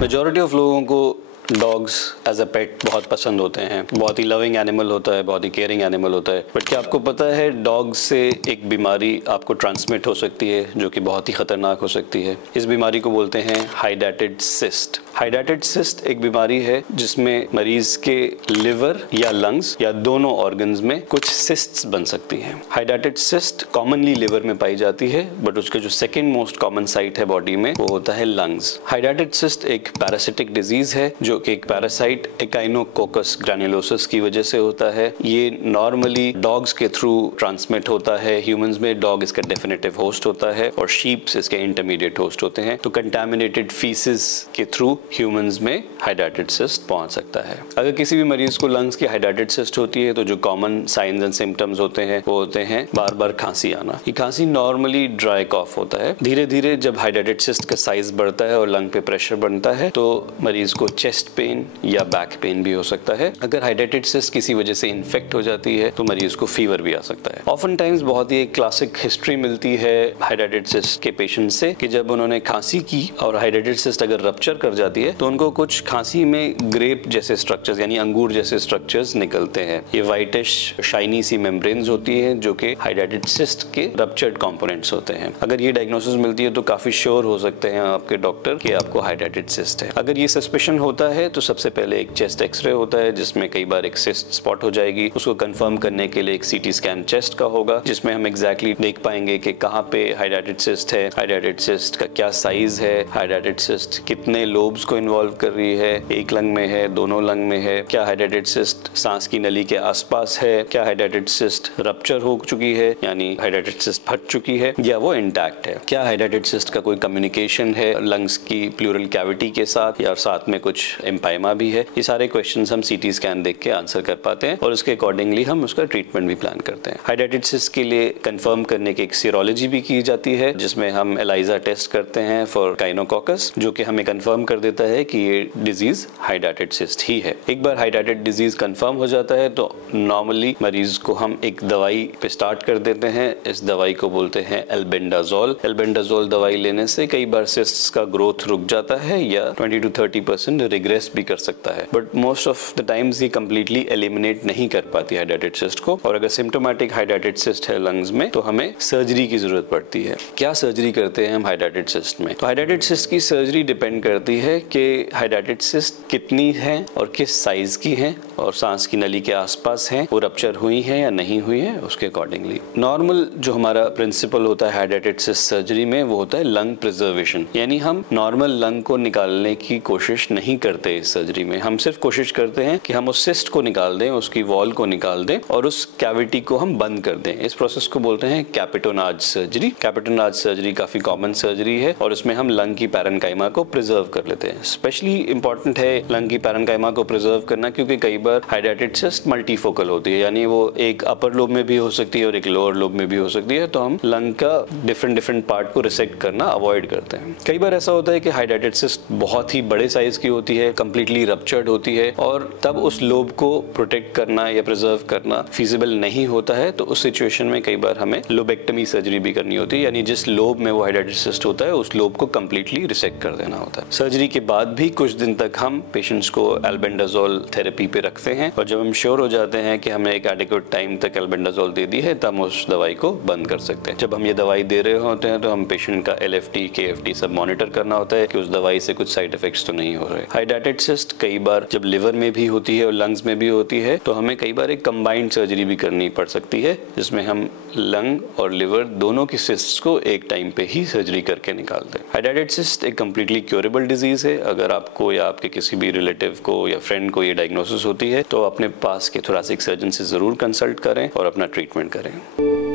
Majority of लोगों को dogs as a पेट बहुत पसंद होते हैं। बहुत ही लविंग एनिमल होता है, बहुत ही केयरिंग एनिमल होता है। बट क्या आपको पता है डॉग से एक बीमारी आपको ट्रांसमिट हो सकती है जो कि बहुत ही खतरनाक हो सकती है। इस बीमारी को बोलते हैं हाइडेटेड सिस्ट। हाइडेटेड सिस्ट एक बीमारी है जिसमें मरीज के लिवर या लंग्स या दोनों ऑर्गन्स में कुछ सिस्ट्स बन सकती हैं। हाइडेटेड सिस्ट कॉमनली लिवर में पाई जाती है, बट उसके जो सेकेंड मोस्ट कॉमन साइट है बॉडी में वो होता है लंग्स। हाइडेटेड सिस्ट एक पैरासिटिक डिजीज है जो कि एक पैरासाइट एकाइनोकोकस ग्रैन्युलोसिस की वजह से होता है। ये नॉर्मली डॉग्स के थ्रू ट्रांसमिट होता है। ह्यूमंस में डॉग इसका डेफिनेटिव होस्ट होता है और शीप्स इसके इंटरमीडिएट होस्ट होते हैं। तो कंटामिनेटेड फीसिस के थ्रू ह्यूमंस में हाइडेटेड सिस्ट पहुंच सकता है। अगर किसी भी मरीज को लंग्स की हाइडेटेड सिस्ट होती है तो जो कॉमन साइंस एंड सिम्टम्स होते हैं वो होते हैं बार बार खांसी आना। ये खांसी नॉर्मली ड्राई कॉफ होता है। धीरे धीरे जब हाइडेटेड सिस्ट का साइज बढ़ता है और लंग पे प्रेशर बनता है तो मरीज को चेस्ट पेन या बैक पेन भी हो सकता है। अगर हाइडेटेड सिस्ट किसी वजह से इन्फेक्ट हो जाती है तो मरीज को फीवर भी आ सकता है। ऑफन टाइम्स बहुत ही एक क्लासिक हिस्ट्री मिलती है हाइडेटेड सिस्ट के पेशेंट से कि जब उन्होंने खांसी की और हाइडेटेड सिस्ट अगर रप्चर कर जाती है तो उनको कुछ खांसी में ग्रेप जैसे स्ट्रक्चर्स यानी अंगूर जैसे स्ट्रक्चर्स निकलते हैं। ये व्हाइटिश शाइनी सी मेम्ब्रेन्स होती है जो कि हाइडेटेड सिस्ट के रप्चर्ड कंपोनेंट्स होते हैं। अगर ये डायग्नोसिस मिलती है तो काफी श्योर हो सकते हैं आपके डॉक्टर कि आपको हाइडेटेड सिस्ट है। अगर ये सस्पेशन होता है तो सबसे पहले एक चेस्ट एक्सरे होता है जिसमें कई बार एक सिस्ट स्पॉट हो जाएगी। उसको कंफर्म करने के लिए एक सीटी स्कैन चेस्ट का होगा जिसमें हम एग्जैक्टली देख पाएंगे कि कहाँ पे हाइडेटेड सिस्ट है, हाइडेटेड सिस्ट का क्या साइज है, हाइडेटेड सिस्ट कितने लोब्स को इन्वॉल्व कर रही है, एक लंग में है, दोनों लंग में है, क्या हाइडेटेड सिस्ट सांस की नली के आसपास है, क्या हाइडेटेड सिस्ट रप्चर हो चुकी है यानी हाइडेटेड सिस्ट फट चुकी है या वो इंटैक्ट है, क्या हाइडेटेड सिस्ट का कोई कम्युनिकेशन है लंग्स की प्लूरल कैविटी के साथ या साथ में कुछ एम्पाइमा भी है। ये सारे क्वेश्चंस हम सीटी स्कैन देख के आंसर कर पाते हैं और उसके अकॉर्डिंगली हम उसका ट्रीटमेंट भी प्लान करते हैं। हाइडेटेड सिस्ट के लिए कंफर्म करने की एक सीरोलॉजी भी की जाती है जिसमें हम एलाइजा टेस्ट करते हैं फॉर काइनोकोकस जो कि हमें कंफर्म कर देता है कि ये डिजीज हाइडेटेड सिस्ट ही है। एक बार हाइडेटेड डिजीज कंफर्म हो जाता है तो नॉर्मली मरीज को हम एक दवाई पे स्टार्ट कर देते हैं। इस दवाई को बोलते हैं एल्बेंडाजोल। एल्बेंडाजोल दवाई लेने से कई बार सिस्ट्स का ग्रोथ रुक जाता है या 20 to 30% रिग्रेस भी कर सकता है, but most of the times ये कंप्लीटली एलिमिनेट नहीं कर पाती हाइडेटेड सिस्ट को। और अगर सिम्टोमेटिक हाइडेटेड सिस्ट है लंग्स में तो हमें सर्जरी की जरूरत पड़ती है। क्या सर्जरी करते हैं हम हाइडेटेड सिस्ट में? तो हाइडेटेड सिस्ट की सर्जरी डिपेंड करती है कि हाइडेटेड सिस्ट कितनी है और किस साइज की है और सांस की नली के आसपास है, वो रप्चर हुई है या नहीं हुई है, उसके अकॉर्डिंगली। नॉर्मल जो हमारा प्रिंसिपल होता है हाइडेटेड सिस्ट सर्जरी में वो होता है लंग प्रिजर्वेशन, यानी हम नॉर्मल लंग को निकालने की कोशिश नहीं करते इस सर्जरी में। हम सिर्फ कोशिश करते हैं कि हम उस सिस्ट को निकाल दें, उसकी वॉल को निकाल दें और उस कैविटी को हम बंद कर दें। इस प्रोसेस को बोलते हैं कैपिटोनाज सर्जरी। कैपिटोनाज सर्जरी काफी कॉमन सर्जरी है और इसमें हम लंग की पैरेन्काइमा को प्रिजर्व कर लेते हैं। स्पेशली इंपॉर्टेंट है लंग की पैरेन्काइमा को प्रिजर्व करना क्योंकि कई बार हाइडेटेड सिस्ट मल्टीफोकल होती है, यानी वो एक अपर लोब में भी हो सकती है और एक लोअर लोब में भी हो सकती है। तो हम लंग का डिफरेंट पार्ट को रिसेक्ट करना अवॉइड करते हैं। कई बार ऐसा होता है कि हाइडेटेड सिस्ट बहुत ही बड़े साइज की होती है, कंप्लीटली रप्चर्ड होती है और तब उस लोब को प्रोटेक्ट करना या प्रिजर्व करना फिजिबल नहीं होता है। तो उस सिचुएशन में कई बार हमें लोबेक्टमी सर्जरी भी करनी होती है, यानी जिस लोब में वो हाइडेटेड सिस्ट होता है उस लोब को कंप्लीटली रिसेक्ट कर देना होता है। सर्जरी के बाद भी कुछ दिन तक हम पेशेंट्स को एल्बेंडाजोल थेरेपी पे रखते हैं और जब हम श्योर हो जाते हैं कि हमने एक एडिक्वेट टाइम तक एल्बेंडाजोल दे दी है तब हम उस दवाई को बंद कर सकते हैं। जब हम ये दवाई दे रहे होते हैं तो हम पेशेंट का LFT, KFT सब मॉनिटर करना होता है कि उस दवाई से कुछ साइड इफेक्ट्स तो नहीं हो रहे। हाइडेटेड सिस्ट कई बार जब लिवर में भी होती है और लंग्स में भी होती है तो हमें कई बार एक कंबाइंड सर्जरी भी करनी पड़ सकती है जिसमें हम लंग और लिवर दोनों की सिस्ट्स को एक टाइम पे ही सर्जरी करके निकालते हैं। हाइडेटेड सिस्ट एक कंप्लीटली क्योरेबल डिजीज है। अगर आपको या आपके किसी भी रिलेटिव को या फ्रेंड को ये डायग्नोसिस होती है तो अपने पास के थोरेसिक सर्जन से जरूर कंसल्ट करें और अपना ट्रीटमेंट करें।